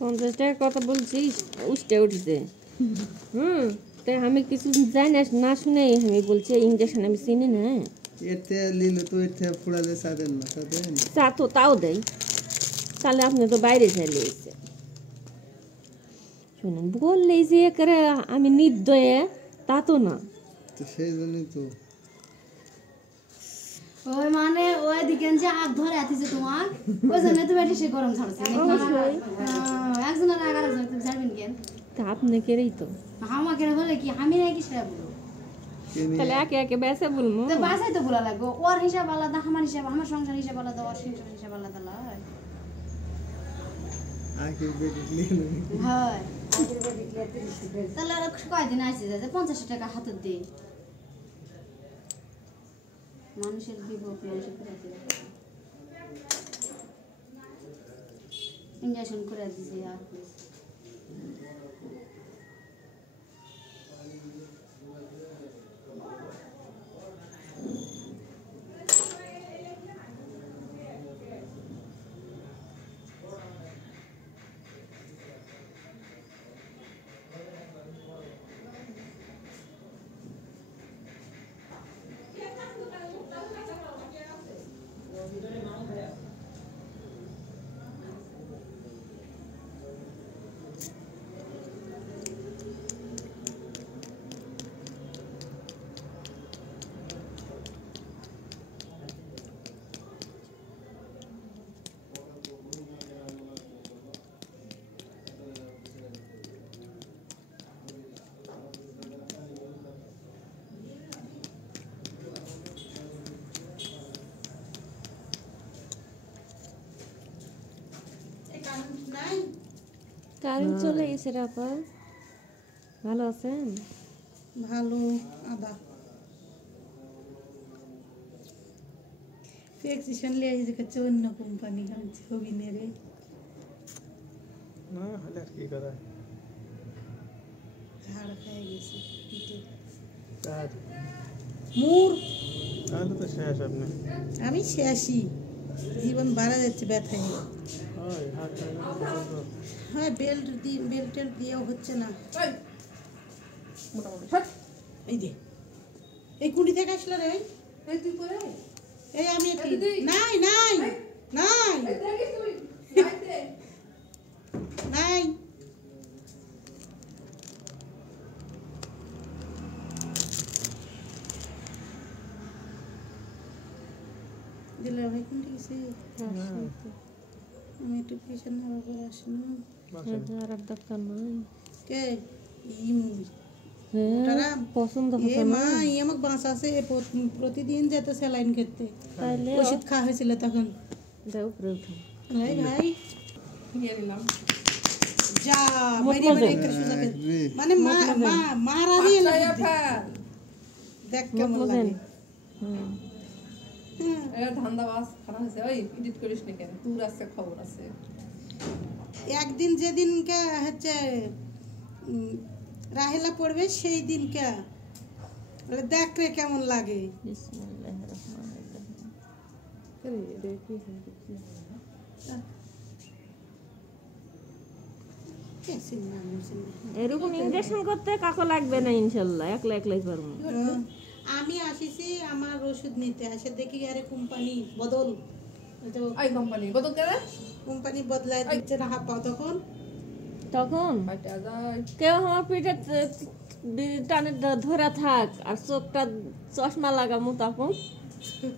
50 টাকা কথা বলছিস উঠে উঠছে তাই আমি কিছু জানি না শুনে আমি বলছি ইঞ্জেকশন আমি চিনি না এতে লিলো তো এতে ফুড়ালে সাদেন না সাদেন চা তো তাও দেয় তাহলে আপনি তো বাইরে চাইলে এসে শুনুন বললেই যে করে আমি নির্দয়ে তা তো না তো সেই জন্যই তো ওই মানে ওই দিকে যে আগ ধরে আতিছে তোমার ওই জন্য তো বেশি সে গরম ছাড়ছে একজনের আগ আরেকজন তুমি ছাড়বেন কেন তা আপনি কেরেই তো আমাকে বলে কি আমি নাকি সেটা বলবো তাহলে একে একে বেসে বলবো তো বাসায় তো বলা লাগবে ওর হিসাব আলাদা আমার হিসাব আমার সংসার হিসাব আলাদা ওর সংসার হিসাব আলাদা লয় আগে বেটি লিলো হয় তাহলে আর কয়দিন আসছে যে 50 টাকা হাতে দিই মানুষের বিভোগ মানুষের ইঞ্জেকশন করে দিয়েছি আর কারেন্ট চলে গেছে আপা ভালো আছেন ভালো আদা ফিক্সেশন লিয়ে যে কাছে অন্য কোম্পানি কাম ছবি নেরে না হলে কি করা ঝাড় খেয়ে গেছে পিঠে কাজ মুর তাহলে তো শেষ আপনি আমি শেষই জীবন বাড়া যাচ্ছে ব্যথায় হয় হাত হ্যাঁ বেল্টের দিয়েও হচ্ছে না এই যে এই কুড়ি থেকে আসলো রে এই আমি নাই নাই নাই নাই দিলে ভাই কোনটি গেছে আমি একটু পেশেন্ট হওয়ার পরে আসি না আর ডাক্তার নাই কে ইম হ্যাঁ পছন্দ এ হতো মা না ই আমাকে বাঁশ আছে প্রতিদিন যেত স্যালাইন খেতে তাইলে ওষুধ খাওয়া হয়েছিল তখন যাও উপরে উঠো ভাই ভাই যা বাইরে বাইরে একটা সুজা মানে মা মা মারা দিয়ে দেখ কেমন লাগে ধান্দাবাজ খারাপ হয়েছে ওই এডিট করিস না কেন তোর আছে খবর আছে একদিন যেদিনকে হচ্ছে রাহেলা পড়বে সেই দিনকে দেখ রে কেমন লাগে বিসমিল্লাহির রহমানির রহিম এরকম ইনজেকশন করতে কাকো লাগবে না ইনশাআল্লাহ একলা একলাই পারবো আমি আসিছি আমার ওষুধ নিতে আসে দেখি আরে কোম্পানি বদল ওই কোম্পানি বদল করে কোম্পানি বদলায় দিচ্ছে না হাত পাও তখন তখন ফাটা যায় কেউ আমার পিঠে টানে ধরা থাক আর চোখটা চশমা লাগামু তখন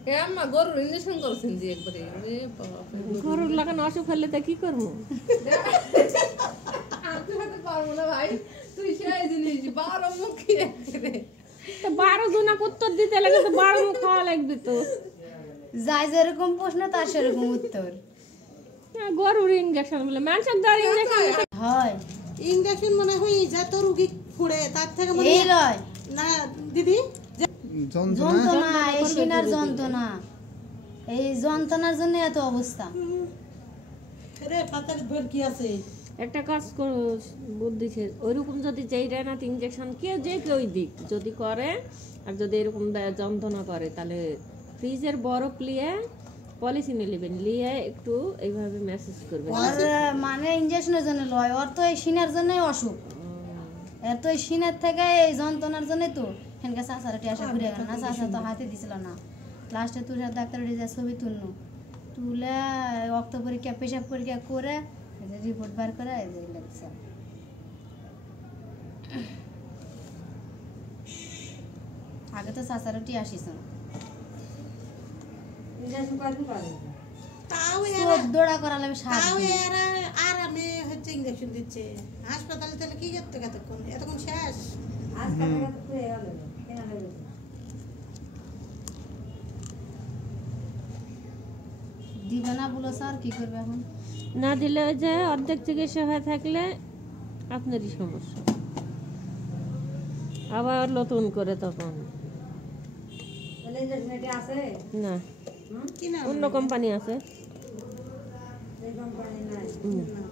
এ আম্মা গরুর ইঞ্জেকশন করছেন যে একবারে আরে বাপ গরুর লাগানো অসুখ হলে তা কি করবো আমি হাতে পারবো না ভাই তুই তুই সেই জিনিস 12 মুখী রে। তো 12 জনা উত্তর দিতে লাগে তো 12 মুখ খাওয়া লাগবে তো। যাই যেরকম প্রশ্ন তার সেরকম উত্তর গরুর ইনজেকশন বলে মানুষের দ্বারা ইনজেকশন হয়। ইঞ্জেকশন মনে হয় যত রুগী ফুড়ে তার থেকে মনে এই হয় লয় না দিদি যন্ত্রণা যন্ত্রণা, এই সিনার যন্ত্রণা, এই যন্ত্রণার জন্য এত অবস্থা। রে পাতারি ধর কি আছে একটা কাজ করো বুদ্ধি ছে ওইরকম যদি যেইটা না ইনজেকশন কেউ যে কেউই দিক যদি করে আর যদি এরকম যন্ত্রণা করে তাহলে ফ্রিজের বরফ লিয়ে পলিসি নেবেন নিয়ে একটু এইভাবে মেসেজ করবেন। ওর মানে ইঞ্জেকশনের জন্য লয়, ওর তো এই সিনার জন্যই অসুখ। এর তো এই সিনার থেকে এই যন্ত্রণার জন্যই তো হেনকে চাচারা টিয়াশা ঘুরে গেল না, চাচা তো হাতে দিছিল না। লাস্টে তুষার ডাক্তারের যা ছবি তুললো, তুলে রক্ত পরীক্ষা পেশাব পরীক্ষা করে রিপোর্ট বার করে এই যে লাগছে। আগে তো চাচারা টিয়াশিস না, তাও 14টা করা লাগবে 7 তাও দিন। এরা আরামে হচ্ছে ইঞ্জেকশন দিচ্ছে হাসপাতালে তাহলে কি করতে এতক্ষণ শেষ দিবে না বলো স্যার, কি করবে এখন? না দিলে ওই যে অর্ধেক চিকিৎসা হয়ে থাকলে আপনারই সমস্যা, আবার নতুন করে তখন না কি না অন্য কোম্পানি আছে। না